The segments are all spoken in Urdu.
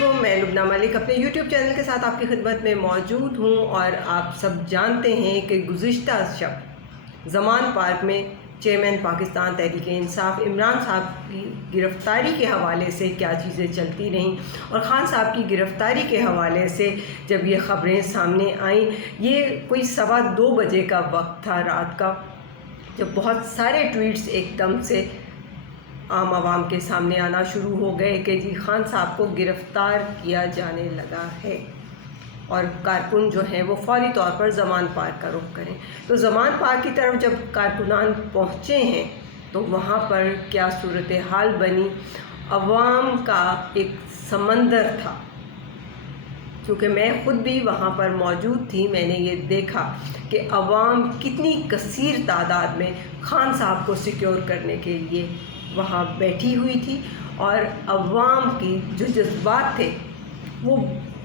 علیکم، میں لبنہ ملک اپنے یوٹیوب چینل کے ساتھ آپ کی خدمت میں موجود ہوں، اور آپ سب جانتے ہیں کہ گزشتہ شب زمان پارک میں چیئرمین پاکستان تحریک انصاف عمران صاحب کی گرفتاری کے حوالے سے کیا چیزیں چلتی رہیں، اور خان صاحب کی گرفتاری کے حوالے سے جب یہ خبریں سامنے آئیں، یہ کوئی 2:15 بجے کا وقت تھا رات کا، جب بہت سارے ٹویٹس ایک دم سے عام عوام کے سامنے آنا شروع ہو گئے کہ جی خان صاحب کو گرفتار کیا جانے لگا ہے، اور کارکن جو ہیں وہ فوری طور پر زمان پارک کا رخ کریں۔ تو زمان پارک کی طرف جب کارکنان پہنچے ہیں تو وہاں پر کیا صورتحال بنی، عوام کا ایک سمندر تھا۔ کیونکہ میں خود بھی وہاں پر موجود تھی، میں نے یہ دیکھا کہ عوام کتنی کثیر تعداد میں خان صاحب کو سیکیور کرنے کے لیے وہاں بیٹھی ہوئی تھی، اور عوام کی جو جذبات تھے وہ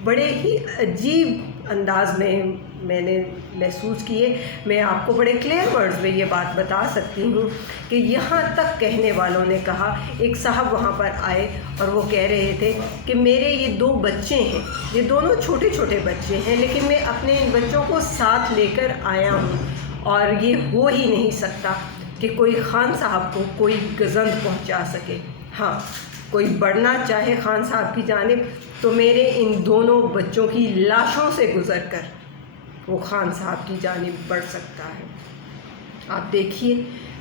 بڑے ہی عجیب انداز میں نے محسوس کیے۔ میں آپ کو بڑے کلیئر ورڈز میں یہ بات بتا سکتی ہوں کہ یہاں تک کہنے والوں نے کہا، ایک صاحب وہاں پر آئے اور وہ کہہ رہے تھے کہ میرے یہ 2 بچے ہیں، یہ دونوں چھوٹے چھوٹے بچے ہیں، لیکن میں اپنے ان بچوں کو ساتھ لے کر آیا ہوں، اور یہ ہو ہی نہیں سکتا کہ کوئی خان صاحب کو کوئی گزند پہنچا سکے۔ ہاں، کوئی بڑھنا چاہے خان صاحب کی جانب تو میرے ان دونوں بچوں کی لاشوں سے گزر کر وہ خان صاحب کی جانب بڑھ سکتا ہے۔ آپ دیکھیے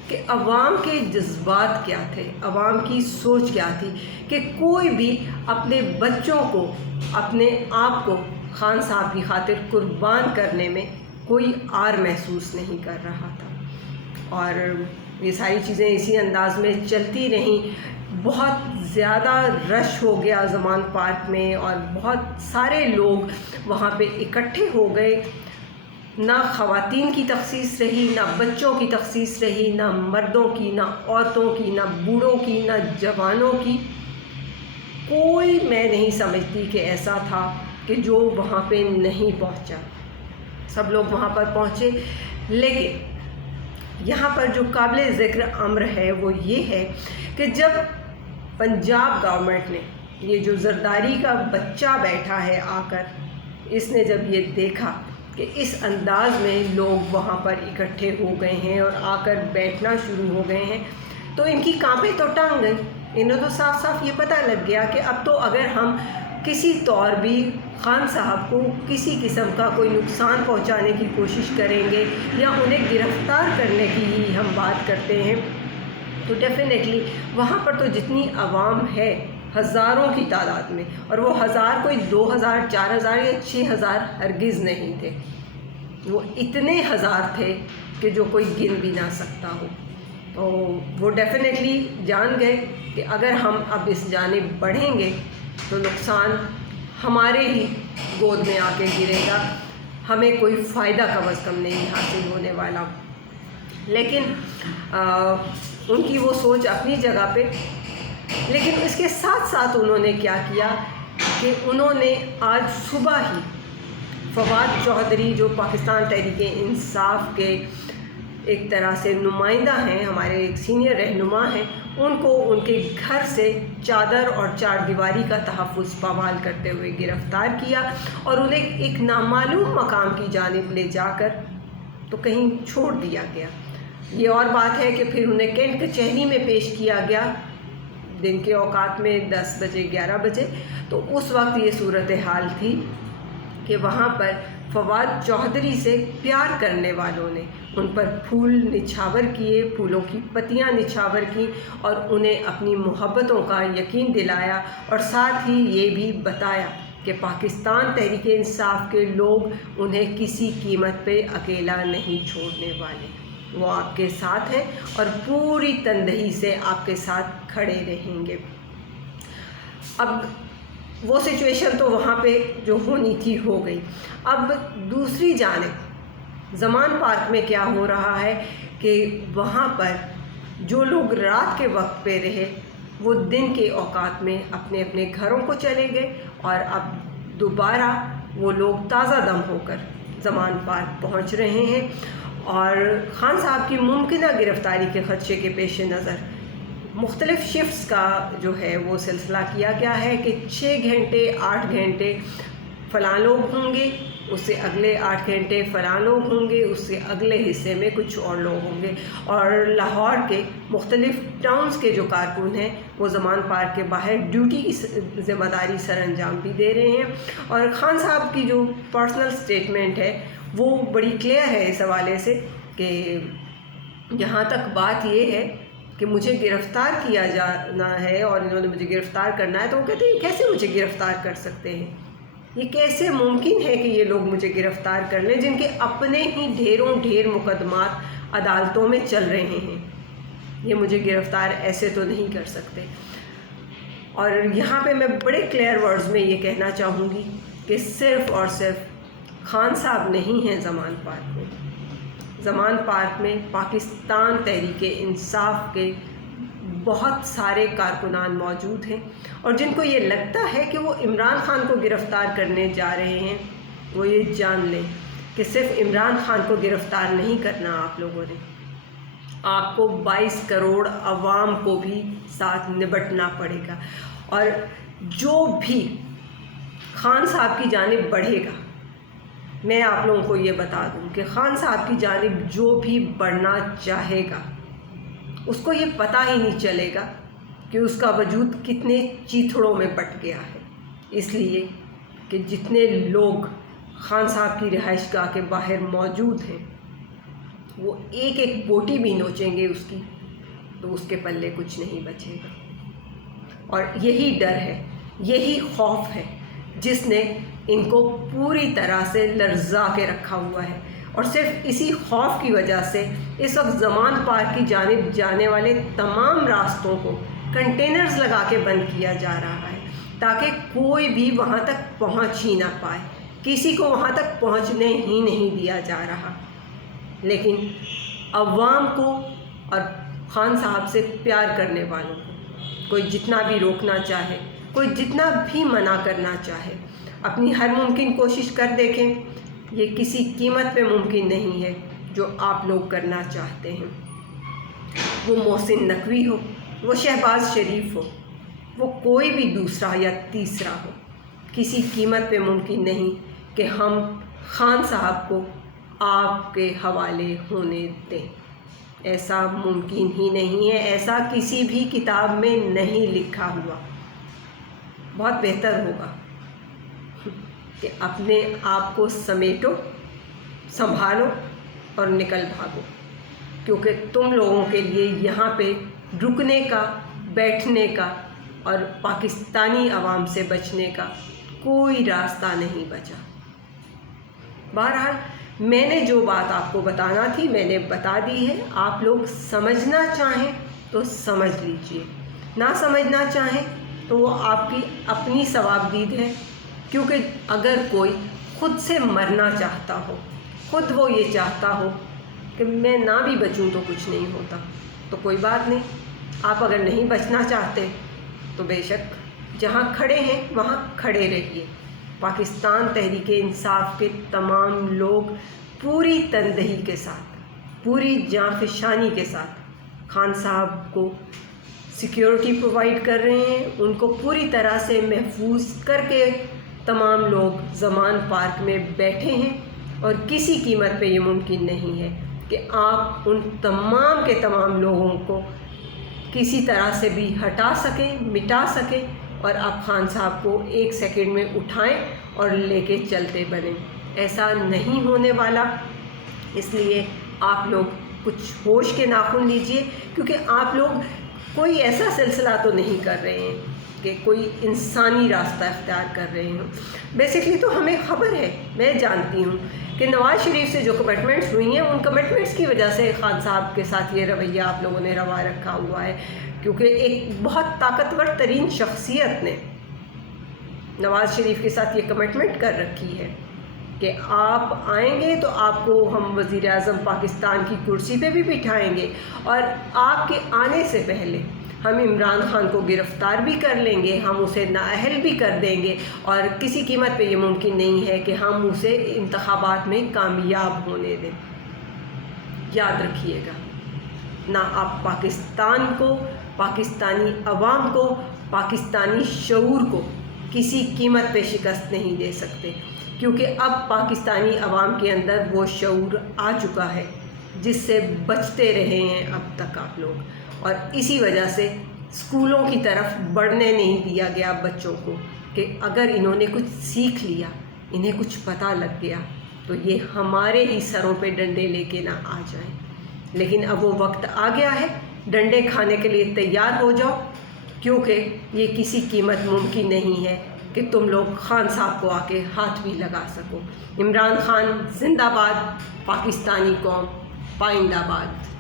کہ عوام کے جذبات کیا تھے، عوام کی سوچ کیا تھی، کہ کوئی بھی اپنے بچوں کو، اپنے آپ کو خان صاحب کی خاطر قربان کرنے میں کوئی آر محسوس نہیں کر رہا تھا۔ اور یہ ساری چیزیں اسی انداز میں چلتی رہیں۔ بہت زیادہ رش ہو گیا زمان پارک میں، اور بہت سارے لوگ وہاں پہ اکٹھے ہو گئے۔ نہ خواتین کی تخصیص رہی، نہ بچوں کی تخصیص رہی، نہ مردوں کی، نہ عورتوں کی، نہ بوڑھوں کی، نہ جوانوں کی۔ کوئی میں نہیں سمجھتی کہ ایسا تھا کہ جو وہاں پہ نہیں پہنچا۔ سب لوگ وہاں پر پہنچے، لیکن یہاں پر جو قابل ذکر امر ہے وہ یہ ہے کہ جب پنجاب گورنمنٹ نے، یہ جو زرداری کا بچہ بیٹھا ہے آ کر، اس نے جب یہ دیکھا کہ اس انداز میں لوگ وہاں پر اکٹھے ہو گئے ہیں اور آ کر بیٹھنا شروع ہو گئے ہیں، تو ان کی کانپیں تو ٹنگ گئیں۔ انہیں تو صاف صاف یہ پتہ لگ گیا کہ اب تو اگر ہم کسی طور بھی خان صاحب کو کسی قسم کا کوئی نقصان پہنچانے کی کوشش کریں گے یا انہیں گرفتار کرنے کی ہی ہم بات کرتے ہیں، تو ڈیفینیٹلی وہاں پر تو جتنی عوام ہے ہزاروں کی تعداد میں، اور وہ ہزار کوئی 2000 4000 یا 6000 ہرگز نہیں تھے، وہ اتنے ہزار تھے کہ جو کوئی گن بھی نہ سکتا ہو۔ تو وہ ڈیفینیٹلی جان گئے کہ اگر ہم اب اس جانب بڑھیں گے تو نقصان ہمارے ہی گود میں آ کے گرے گا، ہمیں کوئی فائدہ کم از کم نہیں حاصل ہونے والا۔ لیکن ان کی وہ سوچ اپنی جگہ پہ، لیکن اس کے ساتھ ساتھ انہوں نے کیا کیا کہ انہوں نے آج صبح ہی فواد چودھری، جو پاکستان تحریک انصاف کے ایک طرح سے نمائندہ ہیں، ہمارے ایک سینئر رہنما ہیں، ان کو ان کے گھر سے چادر اور 4 دیواری کا تحفظ پامال کرتے ہوئے گرفتار کیا، اور انہیں ایک نامعلوم مقام کی جانب لے جا کر تو کہیں چھوڑ دیا گیا۔ یہ اور بات ہے کہ پھر انہیں کینٹ کچہری میں پیش کیا گیا دن کے اوقات میں 10 بجے 11 بجے۔ تو اس وقت یہ صورتحال تھی کہ وہاں پر فواد چودھری سے پیار کرنے والوں نے ان پر پھول نچھاور کیے، پھولوں کی پتیاں نچھاور کیں، اور انہیں اپنی محبتوں کا یقین دلایا، اور ساتھ ہی یہ بھی بتایا کہ پاکستان تحریک انصاف کے لوگ انہیں کسی قیمت پہ اکیلا نہیں چھوڑنے والے، وہ آپ کے ساتھ ہیں اور پوری تندہی سے آپ کے ساتھ کھڑے رہیں گے۔ اب وہ سچویشن تو وہاں پہ جو ہونی تھی ہو گئی۔ اب دوسری جانب زمان پارک میں کیا ہو رہا ہے کہ وہاں پر جو لوگ رات کے وقت پہ رہے وہ دن کے اوقات میں اپنے اپنے گھروں کو چلے گئے، اور اب دوبارہ وہ لوگ تازہ دم ہو کر زمان پارک پہنچ رہے ہیں، اور خان صاحب کی ممکنہ گرفتاری کے خدشے کے پیش نظر مختلف شفٹس کا جو ہے وہ سلسلہ کیا گیا ہے کہ 6 گھنٹے 8 گھنٹے فلاں لوگ ہوں گے، اس سے اگلے 8 گھنٹے فلاں لوگ ہوں گے، اس سے اگلے حصے میں کچھ اور لوگ ہوں گے، اور لاہور کے مختلف ٹاؤنز کے جو کارکن ہیں وہ زمان پارک کے باہر ڈیوٹی کی ذمہ داری سر انجام بھی دے رہے ہیں۔ اور خان صاحب کی جو پرسنل اسٹیٹمنٹ ہے وہ بڑی کلیئر ہے اس حوالے سے کہ جہاں تک بات یہ ہے کہ مجھے گرفتار کیا جانا ہے اور انہوں نے مجھے گرفتار کرنا ہے، تو وہ کہتے ہیں کیسے مجھے گرفتار کر سکتے ہیں، یہ کیسے ممکن ہے کہ یہ لوگ مجھے گرفتار کر لیں جن کے اپنے ہی ڈھیر مقدمات عدالتوں میں چل رہے ہیں، یہ مجھے گرفتار ایسے تو نہیں کر سکتے۔ اور یہاں پہ میں بڑے کلیئر ورڈز میں یہ کہنا چاہوں گی کہ صرف اور صرف خان صاحب نہیں ہیں زمان پارک میں، زمان پارک میں پاکستان تحریک انصاف کے بہت سارے کارکنان موجود ہیں، اور جن کو یہ لگتا ہے کہ وہ عمران خان کو گرفتار کرنے جا رہے ہیں، وہ یہ جان لیں کہ صرف عمران خان کو گرفتار نہیں کرنا آپ لوگوں نے، آپ کو 22 کروڑ عوام کو بھی ساتھ نبٹنا پڑے گا۔ اور جو بھی خان صاحب کی جانب بڑھے گا، میں آپ لوگوں کو یہ بتا دوں کہ خان صاحب کی جانب جو بھی بڑھنا چاہے گا اس کو یہ پتہ ہی نہیں چلے گا کہ اس کا وجود کتنے چیتھڑوں میں بٹ گیا ہے، اس لیے کہ جتنے لوگ خان صاحب کی رہائش گاہ کے باہر موجود ہیں وہ ایک ایک بوٹی بھی نوچیں گے اس کی تو اس کے پلے کچھ نہیں بچے گا۔ اور یہی ڈر ہے، یہی خوف ہے جس نے ان کو پوری طرح سے لرزا کے رکھا ہوا ہے، اور صرف اسی خوف کی وجہ سے اس وقت زمان پارک کی جانب جانے والے تمام راستوں کو کنٹینرز لگا کے بند کیا جا رہا ہے تاکہ کوئی بھی وہاں تک پہنچ ہی نہ پائے، کسی کو وہاں تک پہنچنے ہی نہیں دیا جا رہا۔ لیکن عوام کو اور خان صاحب سے پیار کرنے والوں کو کوئی جتنا بھی روکنا چاہے، کوئی جتنا بھی منع کرنا چاہے، اپنی ہر ممکن کوشش کر دیکھیں، یہ کسی قیمت پہ ممکن نہیں ہے جو آپ لوگ کرنا چاہتے ہیں۔ وہ محسن نقوی ہو، وہ شہباز شریف ہو، وہ کوئی بھی دوسرا یا تیسرا ہو، کسی قیمت پہ ممکن نہیں کہ ہم خان صاحب کو آپ کے حوالے ہونے دیں، ایسا ممکن ہی نہیں ہے، ایسا کسی بھی کتاب میں نہیں لکھا ہوا۔ بہت بہتر ہوگا کہ اپنے آپ کو سمیٹو، سنبھالو اور نکل بھاگو، کیونکہ تم لوگوں کے لیے یہاں پہ رکنے کا، بیٹھنے کا اور پاکستانی عوام سے بچنے کا کوئی راستہ نہیں بچا۔ بہرحال میں نے جو بات آپ کو بتانا تھی میں نے بتا دی ہے، آپ لوگ سمجھنا چاہیں تو سمجھ لیجئے، نہ سمجھنا چاہیں تو وہ آپ کی اپنی ثوابدید ہے، کیونکہ اگر کوئی خود سے مرنا چاہتا ہو، خود وہ یہ چاہتا ہو کہ میں نہ بھی بچوں تو کچھ نہیں ہوتا، تو کوئی بات نہیں، آپ اگر نہیں بچنا چاہتے تو بے شک جہاں کھڑے ہیں وہاں کھڑے رہیے۔ پاکستان تحریک انصاف کے تمام لوگ پوری تندہی کے ساتھ، پوری جانفشانی کے ساتھ خان صاحب کو سیکیورٹی پرووائڈ کر رہے ہیں، ان کو پوری طرح سے محفوظ کر کے تمام لوگ زمان پارک میں بیٹھے ہیں، اور کسی قیمت پہ یہ ممکن نہیں ہے کہ آپ ان تمام کے تمام لوگوں کو کسی طرح سے بھی ہٹا سکیں، مٹا سکیں، اور آپ خان صاحب کو ایک سیکنڈ میں اٹھائیں اور لے کے چلتے بنیں، ایسا نہیں ہونے والا۔ اس لیے آپ لوگ کچھ ہوش کے ناخن لیجئے، کیونکہ آپ لوگ کوئی ایسا سلسلہ تو نہیں کر رہے ہیں کہ کوئی انسانی راستہ اختیار کر رہے ہوں۔ بیسکلی تو ہمیں خبر ہے، میں جانتی ہوں کہ نواز شریف سے جو کمٹمنٹس ہوئی ہیں ان کمٹمنٹس کی وجہ سے خان صاحب کے ساتھ یہ رویہ آپ لوگوں نے روا رکھا ہوا ہے، کیونکہ ایک بہت طاقتور ترین شخصیت نے نواز شریف کے ساتھ یہ کمٹمنٹ کر رکھی ہے کہ آپ آئیں گے تو آپ کو ہم وزیر اعظم پاکستان کی کرسی پہ بھی بٹھائیں گے، اور آپ کے آنے سے پہلے ہم عمران خان کو گرفتار بھی کر لیں گے، ہم اسے نااہل بھی کر دیں گے، اور کسی قیمت پہ یہ ممکن نہیں ہے کہ ہم اسے انتخابات میں کامیاب ہونے دیں۔ یاد رکھیے گا، نہ آپ پاکستان کو پاکستانی عوام کو، پاکستانی شعور کو کسی قیمت پہ شکست نہیں دے سکتے، کیونکہ اب پاکستانی عوام کے اندر وہ شعور آ چکا ہے جس سے بچتے رہے ہیں اب تک آپ لوگ، اور اسی وجہ سے اسکولوں کی طرف بڑھنے نہیں دیا گیا بچوں کو کہ اگر انہوں نے کچھ سیکھ لیا، انہیں کچھ پتہ لگ گیا تو یہ ہمارے ہی سروں پہ ڈنڈے لے کے نہ آ جائیں۔ لیکن اب وہ وقت آ گیا ہے، ڈنڈے کھانے کے لیے تیار ہو جاؤ، کیونکہ یہ کسی قیمت ممکن نہیں ہے کہ تم لوگ خان صاحب کو آ کے ہاتھ بھی لگا سکو۔ عمران خان زندہ باد، پاکستانی قوم پائندہ باد۔